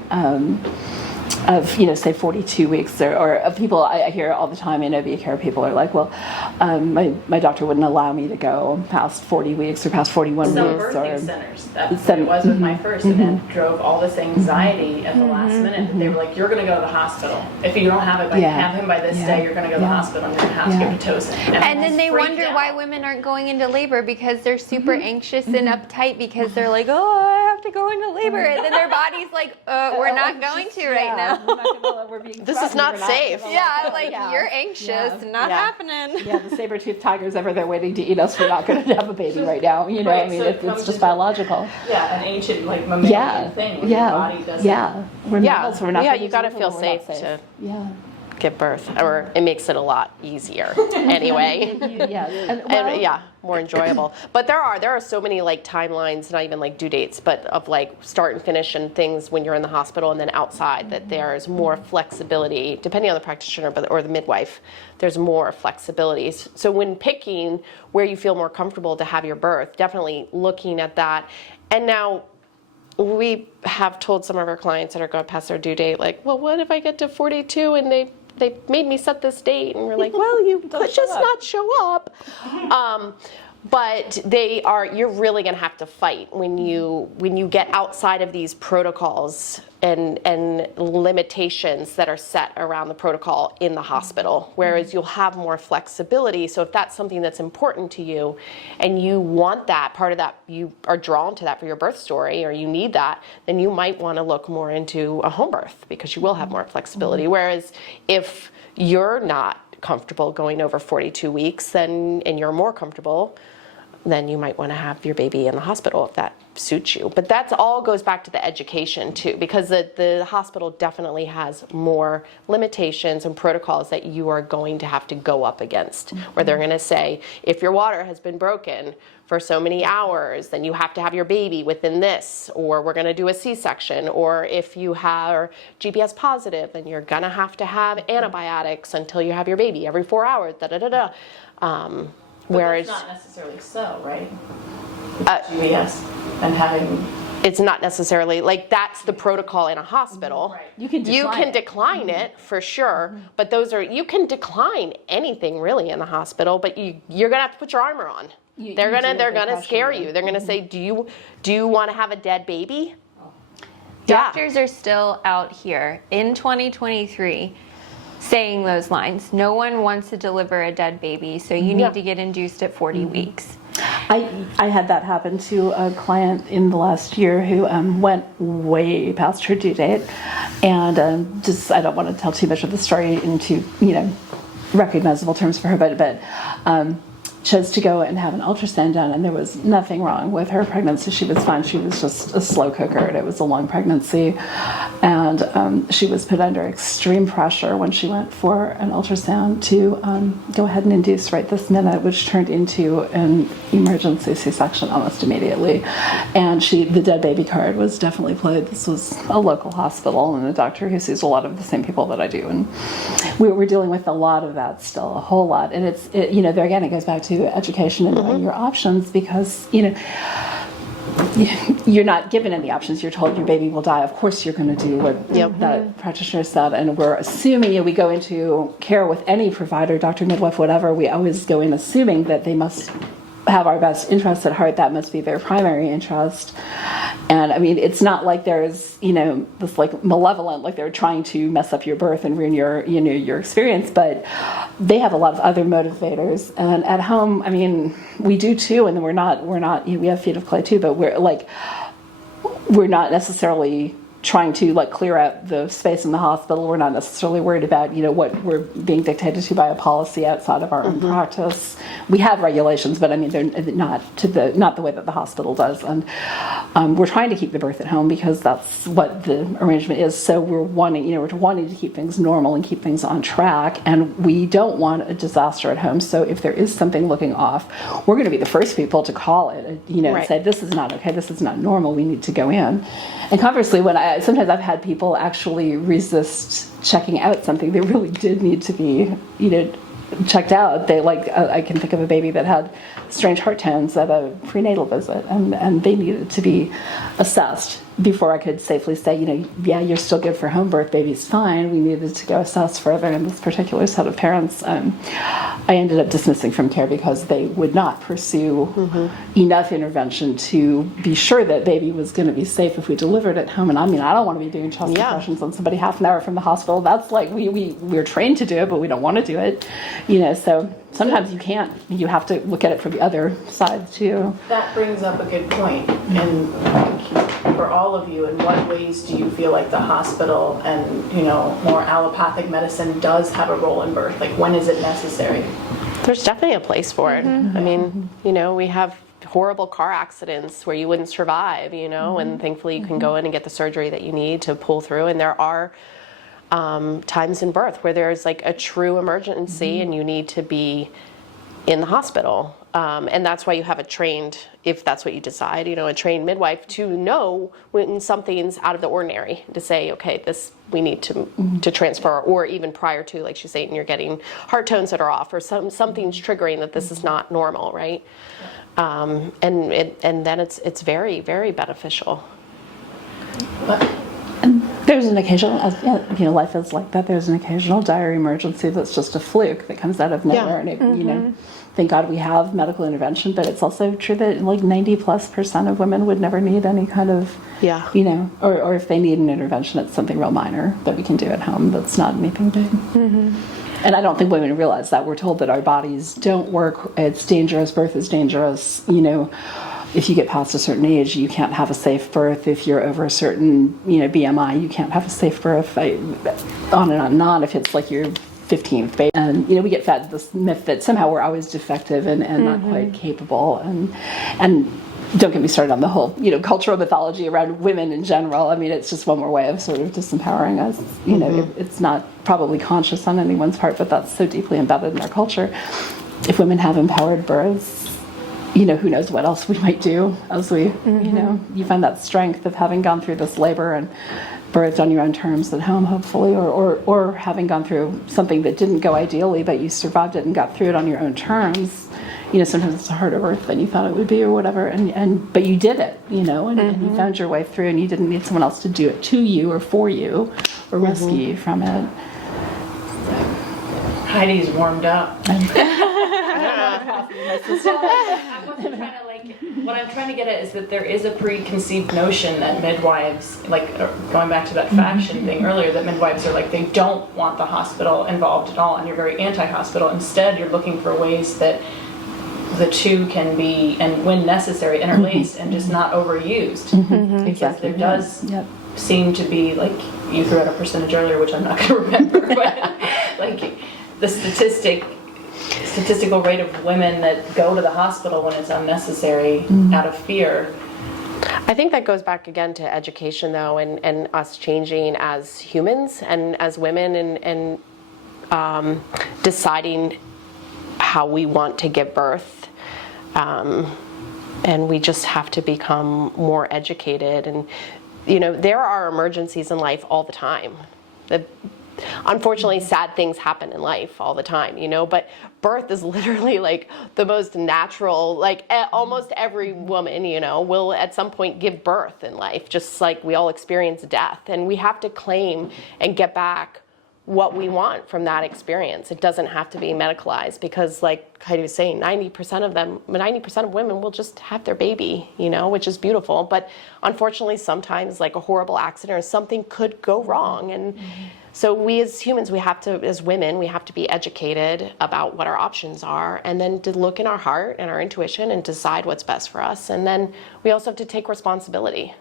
Of, you know, say 42 weeks, or people I hear all the time in OB care, people are like, well, my doctor wouldn't allow me to go past 40 weeks or past 41 Some weeks. birthing centers, that's what it was with my first, and it drove all this anxiety at the last minute. They were like, you're going to go to the hospital. If you don't have it, have him by this day, you're going to go to the hospital, and you're going to have to give Pitocin. And then they wonder why women aren't going into labor, because they're super anxious and uptight, because they're like, oh, I have to go into labor. And then their body's like, we're not going to right now. This is not safe. Yeah, like you're anxious, not happening. Yeah, the saber-toothed tigers over there waiting to eat us. We're not going to have a baby right now. You know, I mean, so it's just biological. Yeah, an ancient like mammalian thing where your body doesn't. We're mammals, we're not. Yeah, you got to feel safe to give birth, or it makes it a lot easier anyway. And more enjoyable. But there are so many like timelines, not even like due dates, but of like start and finish and things when you're in the hospital and then outside, that there's more flexibility depending on the practitioner or the midwife. There's more flexibilities. So when picking where you feel more comfortable to have your birth, definitely looking at that. And now we have told some of our clients that are going past their due date, like, well, what if I get to 42 and they made me set this date? And we're like, well, you could just not show up. But you're really going to have to fight when you get outside of these protocols and limitations that are set around the protocol in the hospital, whereas you'll have more flexibility. So if that's something that's important to you and you want that, part of that, you are drawn to that for your birth story, or you need that, then you might want to look more into a home birth, because you will have more flexibility. Whereas if you're not comfortable going over 42 weeks, and you're more comfortable, then you might want to have your baby in the hospital if that suits you. But that all goes back to the education too, because the hospital definitely has more limitations and protocols that you are going to have to go up against, where they're going to say, if your water has been broken for so many hours, then you have to have your baby within this, or we're going to do a C-section, or if you are GPS positive, then you're going to have antibiotics until you have your baby every 4 hours, Whereas that's not necessarily so, right? GBS and having. It's not necessarily like that's the protocol in a hospital. Right. You can decline it for sure, but you can decline anything really in the hospital, but you're gonna have to put your armor on. They're gonna scare you. They're gonna say, do you want to have a dead baby? Doctors are still out here in 2023 saying those lines. No one wants to deliver a dead baby, so you need to get induced at 40 weeks. I had that happen to a client in the last year who went way past her due date, and I don't want to tell too much of the story into recognizable terms for her, but chose to go and have an ultrasound done, and there was nothing wrong with her pregnancy. She was fine. She was just a slow cooker, and it was a long pregnancy. And she was put under extreme pressure when she went for an ultrasound to go ahead and induce right this minute, which turned into an emergency C-section almost immediately. And the dead baby card was definitely played. This was a local hospital and a doctor who sees a lot of the same people that I do. And we're dealing with a lot of that still, a whole lot. And there again, it goes back to into education and knowing your options, because, you know, you're not given any options. You're told your baby will die. Of course you're going to do what that practitioner said. And we're assuming, you know, we go into care with any provider, doctor, midwife, whatever, we always go in assuming that they must have our best interests at heart. That must be their primary interest. And I mean, it's not like there's, you know, this like malevolent, like they're trying to mess up your birth and ruin your, you know, your experience, but they have a lot of other motivators. And at home, I mean, we do too, and we're not, you know, we have feet of clay too, but we're not necessarily trying to like clear out the space in the hospital. We're not necessarily worried about, you know, what we're being dictated to by a policy outside of our own practice. We have regulations, but I mean, they're not the way that the hospital does. And we're trying to keep the birth at home because that's what the arrangement is. So we're wanting to keep things normal and keep things on track. And we don't want a disaster at home. So if there is something looking off, we're going to be the first people to call it, you know, and say, this is not okay, this is not normal, we need to go in. And conversely, sometimes I've had people actually resist checking out something. They really did need to be, you know, checked out. They I can think of a baby that had strange heart tones at a prenatal visit, and they needed to be assessed before I could safely say, you know, yeah, you're still good for home birth, baby's fine. We needed to go assess further. And this particular set of parents, I ended up dismissing from care because they would not pursue enough intervention to be sure that baby was going to be safe if we delivered at home. And I mean, I don't want to be doing chest compressions on somebody half an hour from the hospital. That's like, we're trained to do it, but we don't want to do it, you know, so sometimes you can't. You have to look at it from the other side too. That brings up a good point. And like, for all of you, in what ways do you feel like the hospital and, you know, more allopathic medicine does have a role in birth? Like, when is it necessary? There's definitely a place for it. I mean, you know, we have horrible car accidents where you wouldn't survive, you know, and thankfully you can go in and get the surgery that you need to pull through. And there are times in birth where there's like a true emergency and you need to be in the hospital. And that's why you have a trained, if that's what you decide, you know, a trained midwife to know when something's out of the ordinary, to say, okay, this we need to transfer, or even prior to, like she's saying, you're getting heart tones that are off, or something's triggering that this is not normal, right? And then it's very, very beneficial. There's an occasional, you know, life is like that. There's an occasional dire emergency that's just a fluke that comes out of nowhere, and it, you know, thank God we have medical intervention. But it's also true that like 90+% of women would never need any kind of, you know, or if they need an intervention, it's something real minor that we can do at home. That's not anything big. And I don't think women realize that. We're told that our bodies don't work. It's dangerous. Birth is dangerous. You know, if you get past a certain age, you can't have a safe birth. If you're over a certain, you know, BMI, you can't have a safe birth. On and on and on. If it's like your 15th baby, and you know, we get fed this myth that somehow we're always defective and not quite capable. And don't get me started on the whole, you know, cultural mythology around women in general. I mean, it's just one more way of sort of disempowering us. You know, it's not probably conscious on anyone's part, but that's so deeply embedded in our culture. If women have empowered births, you know, who knows what else we might do as we, you know, you find that strength of having gone through this labor and birthed on your own terms at home, hopefully, or having gone through something that didn't go ideally, but you survived it and got through it on your own terms. You know, sometimes it's a harder birth than you thought it would be or whatever, but you did it, you know, and you found your way through, and you didn't need someone else to do it to you or for you or rescue you from it. Heidi's warmed up. What I'm trying to get at is that there is a preconceived notion that midwives, like going back to that faction thing earlier, that midwives are like, they don't want the hospital involved at all, and you're very anti-hospital. Instead, you're looking for ways that the two can be, and when necessary, interlaced and just not overused. Because there does seem to be, like, you threw out a percentage earlier, which I'm not going to remember, but like the statistical rate of women that go to the hospital when it's unnecessary out of fear. I think that goes back again to education, though, and us changing as humans and as women, and deciding how we want to give birth. And we just have to become more educated. And, you know, there are emergencies in life all the time. unfortunately, sad things happen in life all the time, you know, but birth is literally like the most natural, like almost every woman, you know, will at some point give birth in life, just like we all experience death. And we have to claim and get back what we want from that experience. It doesn't have to be medicalized, because like Heidi was saying, 90% of women will just have their baby, you know, which is beautiful. But unfortunately, sometimes like a horrible accident or something could go wrong. And so we as humans, as women, we have to be educated about what our options are, and then to look in our heart and our intuition and decide what's best for us. And then we also have to take responsibility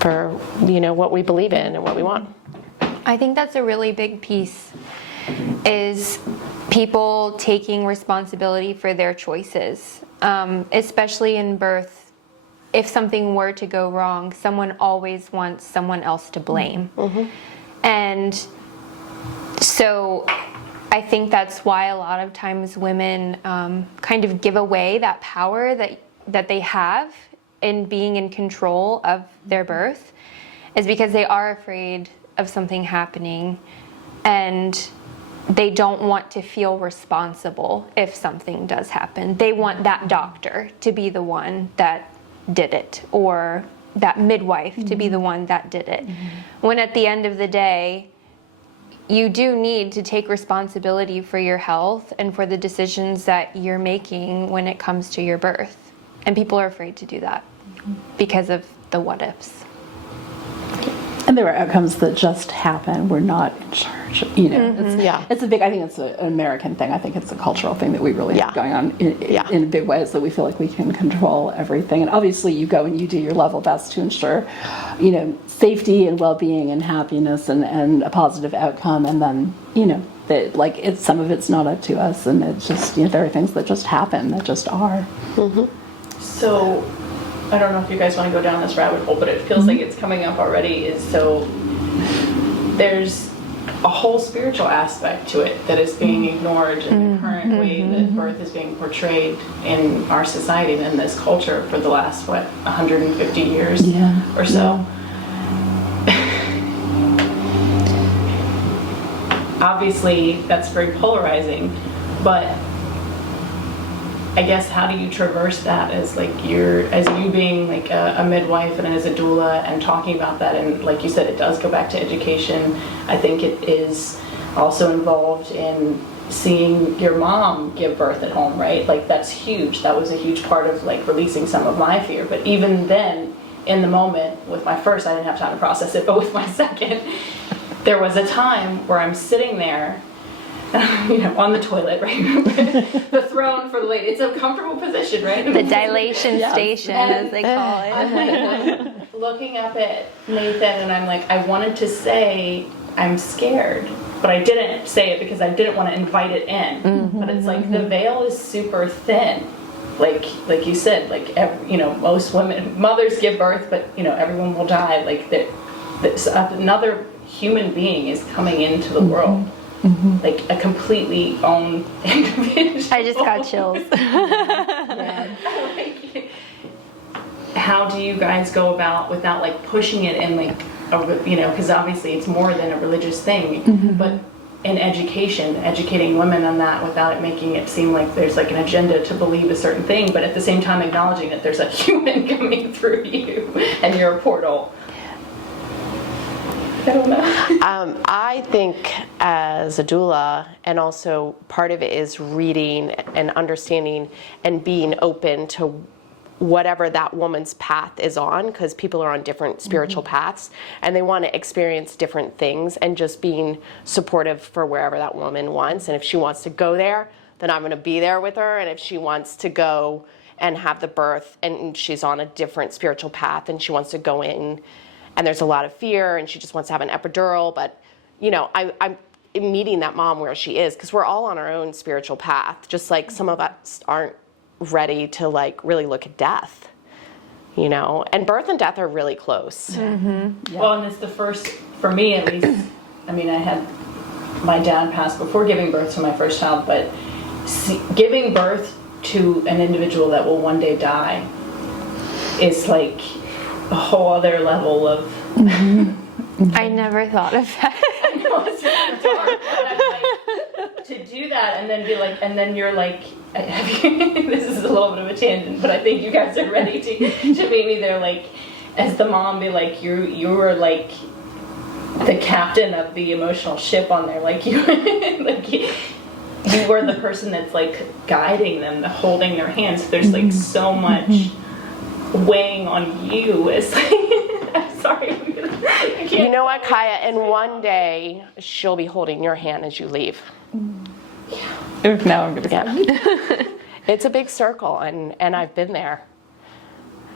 for, you know, what we believe in and what we want. I think that's a really big piece, is people taking responsibility for their choices, especially in birth. If something were to go wrong, someone always wants someone else to blame. And so I think that's why a lot of times women kind of give away that power that they have in being in control of their birth, is because they are afraid of something happening, and they don't want to feel responsible if something does happen. They want that doctor to be the one that did it, or that midwife to be the one that did it. When at the end of the day, you do need to take responsibility for your health and for the decisions that you're making when it comes to your birth. And people are afraid to do that because of the what ifs. And there are outcomes that just happen. We're not in charge. You know, it's a big. I think it's an American thing. I think it's a cultural thing that we really have going on in a big way, is that we feel like we can control everything. And obviously, you go and you do your level best to ensure, you know, safety and well-being and happiness and a positive outcome. And then, you know, that like some of it's not up to us, and it's just, you know, there are things that just happen, that just are. So, I don't know if you guys want to go down this rabbit hole, but it feels like it's coming up already. There's a whole spiritual aspect to it that is being ignored in the current way that birth is being portrayed in our society and in this culture for the last, 150 years or so. Obviously, that's very polarizing, but I guess, how do you traverse that as you being like a midwife and as a doula and talking about that? And like you said, it does go back to education. I think it is also involved in seeing your mom give birth at home, right? Like, that's huge. That was a huge part of like releasing some of my fear. But even then, in the moment with my first, I didn't have time to process it, but with my second, there was a time where I'm sitting there, you know, on the toilet, right? The throne for the lady. It's a comfortable position, right? The dilation station, as they call it. I'm like, looking up at Nathan, and I'm like, I wanted to say I'm scared, but I didn't say it because I didn't want to invite it in. But it's like the veil is super thin. Like you said, like you know, most mothers give birth, but you know, everyone will die. Like another human being is coming into the world. Like a completely own individual. I just got chills. How do you guys go about without like pushing it in, like you know, because obviously it's more than a religious thing, but in educating women on that without it making it seem like there's like an agenda to believe a certain thing, but at the same time acknowledging that there's a human coming through you and you're a portal. I don't know. I think as a doula, and also part of it is reading and understanding and being open to whatever that woman's path is on, because people are on different spiritual paths and they want to experience different things, and just being supportive for wherever that woman wants. And if she wants to go there, then I'm going to be there with her. And if she wants to go and have the birth and she's on a different spiritual path and she wants to go in and there's a lot of fear and she just wants to have an epidural, but you know, I'm meeting that mom where she is, because we're all on our own spiritual path, just like some of us aren't ready to like really look at death, you know, and birth and death are really close. Well, and it's the first, for me at least, I mean, I had my dad pass before giving birth to my first child, but giving birth to an individual that will one day die is like a whole other level of I never thought of that. I know it's really hard, but I'm like, to do that and then be like, and then you're like, this is a little bit of a tangent, but I think you guys are ready to maybe they're like, as the mom, be like, you were like the captain of the emotional ship on there, like you were the person that's like guiding them, holding their hands. There's like so much weighing on you. It's like, I'm sorry. I can't. You know what, Kiaya? And one day she'll be holding your hand as you leave. Now I'm gonna. Yeah. It's a big circle, and I've been there,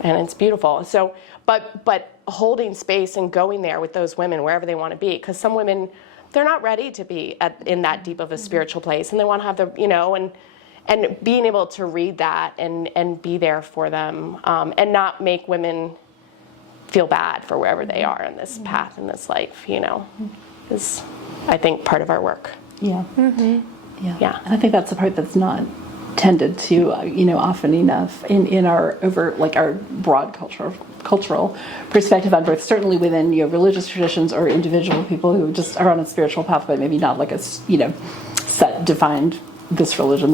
and it's beautiful. So, but holding space and going there with those women wherever they want to be, because some women, they're not ready to be in that deep of a spiritual place, and they want to have the, and being able to read that and be there for them, and not make women feel bad for wherever they are in this path in this life, is, I think, part of our work. Yeah. Yeah. And I think that's the part that's not tended to, often enough in our our broad cultural perspective on birth. Certainly within religious traditions or individual people who just are on a spiritual path, but maybe not like a set defined this religion.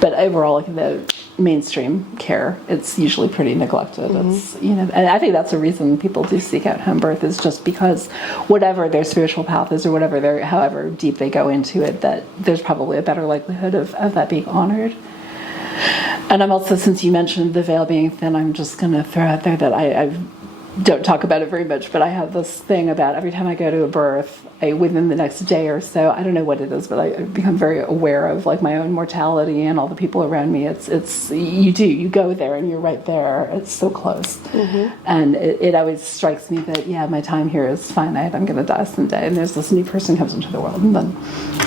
But overall, like the mainstream care, it's usually pretty neglected. It's and I think that's the reason people do seek out home birth, is just because whatever their spiritual path is, or whatever however deep they go into it, that there's probably a better likelihood of that being honored. And I'm also, since you mentioned the veil being thin, I'm just going to throw out there that I don't talk about it very much, but I have this thing about every time I go to a birth, within the next day or so, I don't know what it is, but I become very aware of like my own mortality and all the people around me. You go there and you're right there. It's so close. And it always strikes me that, my time here is finite. I'm going to die someday. And there's this new person comes into the world, and then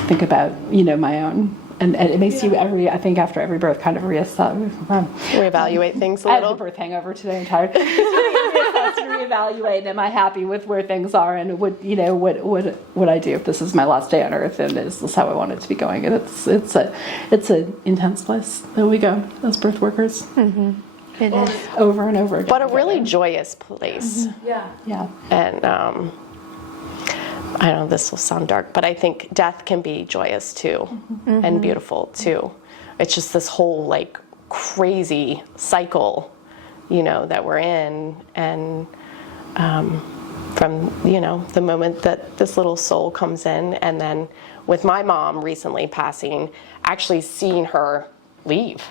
think about, my own. And it makes you I think after every birth kind of Reevaluate things a I have little. the birth hangover today. I'm tired. To reevaluate. Am I happy with where things are, and what I do if this is my last day on earth, and is this how I want it to be going? And it's an intense place that we go as birth workers. It is. Over and over again. But a really joyous place. Yeah. And I know this will sound dark, but I think death can be joyous too, and beautiful too. It's just this whole like crazy cycle, that we're in, and from the moment that this little soul comes in, and then with my mom recently passing, actually seeing her leave,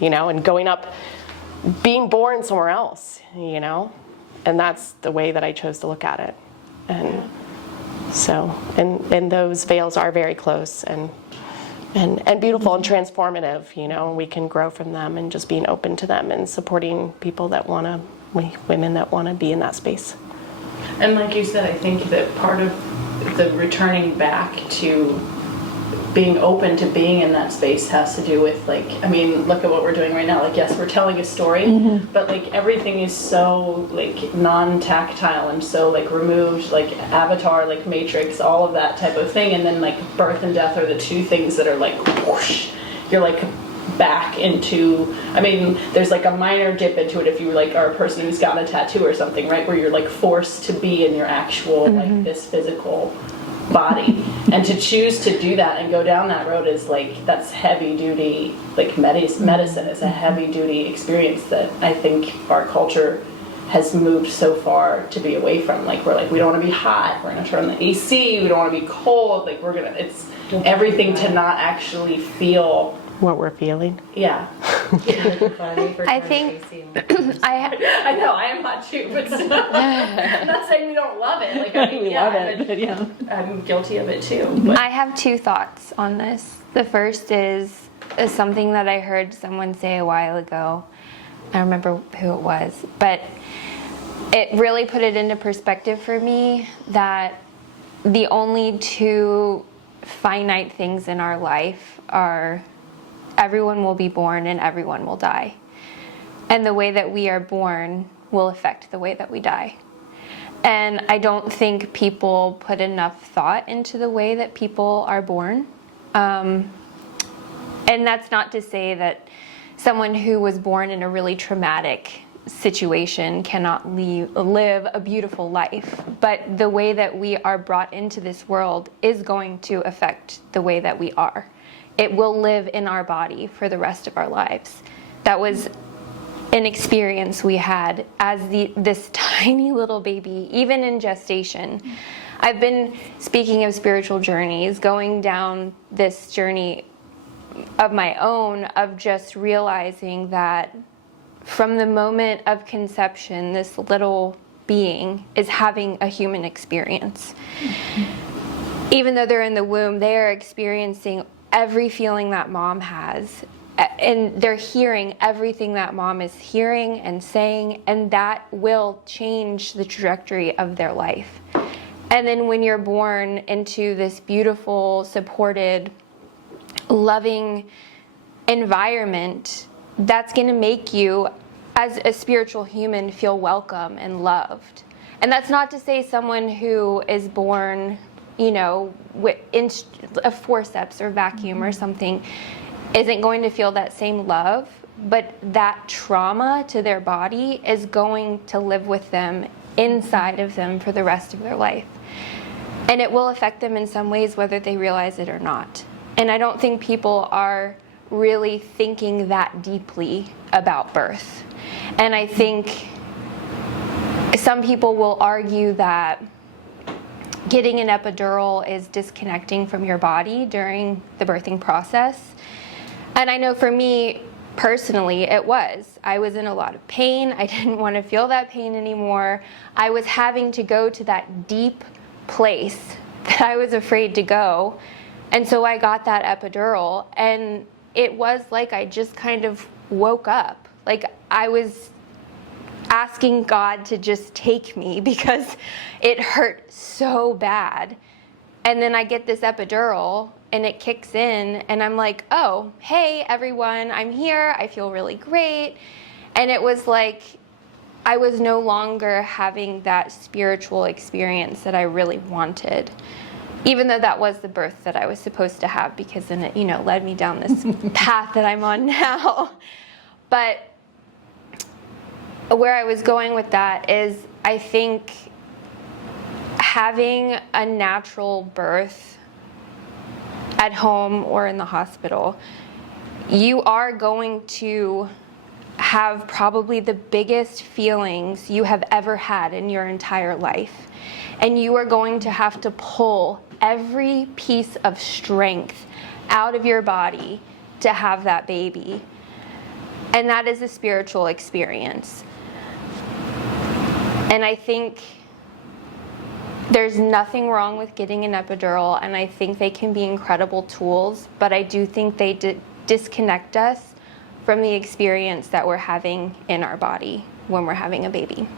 and going up, being born somewhere else, and that's the way that I chose to look at it. And so, and those veils are very close and beautiful and transformative, we can grow from them, and just being open to them and supporting people women that want to be in that space. And like you said, I think that part of the returning back to being open to being in that space has to do with look at what we're doing right now. Like, yes, we're telling a story, but like everything is so like non-tactile and so like removed, like Avatar, like Matrix, all of that type of thing. And then like birth and death are the two things that are like whoosh, you're like back into, there's like a minor dip into it if you like are a person who's got a tattoo or something, right, where you're like forced to be in your actual like this physical body, and to choose to do that and go down that road is like, that's heavy duty, like medicine is a heavy duty experience that I think our culture has moved so far to be away from. Like, we're like, we don't want to be hot, we're going to turn on the AC, we don't want to be cold, like it's everything to not actually feel what we're feeling. Yeah. I think I know I am hot too, but still, I'm not saying we don't love it. Like, We love it, but yeah. I'm guilty of it too. But. I have two thoughts on this. The first is something that I heard someone say a while ago. I don't remember who it was, but it really put it into perspective for me that the only two finite things in our life are everyone will be born and everyone will die. And the way that we are born will affect the way that we die. And I don't think people put enough thought into the way that people are born. And that's not to say that someone who was born in a really traumatic situation cannot live a beautiful life. But the way that we are brought into this world is going to affect the way that we are. It will live in our body for the rest of our lives. That was an experience we had as this tiny little baby, even in gestation. I've been, speaking of spiritual journeys, going down this journey of my own, of just realizing that from the moment of conception, this little being is having a human experience. Even though they're in the womb, they are experiencing every feeling that mom has, and they're hearing everything that mom is hearing and saying, and that will change the trajectory of their life. And then when you're born into this beautiful, supported, loving environment, that's going to make you, as a spiritual human, feel welcome and loved. And that's not to say someone who is born, you know, with a forceps or vacuum or something isn't going to feel that same love, but that trauma to their body is going to live with them inside of them for the rest of their life. And it will affect them in some ways, whether they realize it or not. And I don't think people are really thinking that deeply about birth. And I think some people will argue that getting an epidural is disconnecting from your body during the birthing process. And I know for me, personally, it was. I was in a lot of pain. I didn't want to feel that pain anymore. I was having to go to that deep place that I was afraid to go. And so I got that epidural, and it was like I just kind of woke up. Like I was asking God to just take me because it hurt so bad. And then I get this epidural and it kicks in and I'm like, oh, hey everyone, I'm here. I feel really great. And it was like I was no longer having that spiritual experience that I really wanted. Even though that was the birth that I was supposed to have, because then it, you know, led me down this path that I'm on now. But where I was going with that is, I think having a natural birth at home or in the hospital, you are going to have probably the biggest feelings you have ever had in your entire life. And you are going to have to pull every piece of strength out of your body to have that baby. And that is a spiritual experience. And I think there's nothing wrong with getting an epidural, and I think they can be incredible tools, but I do think they disconnect us from the experience that we're having in our body when we're having a baby.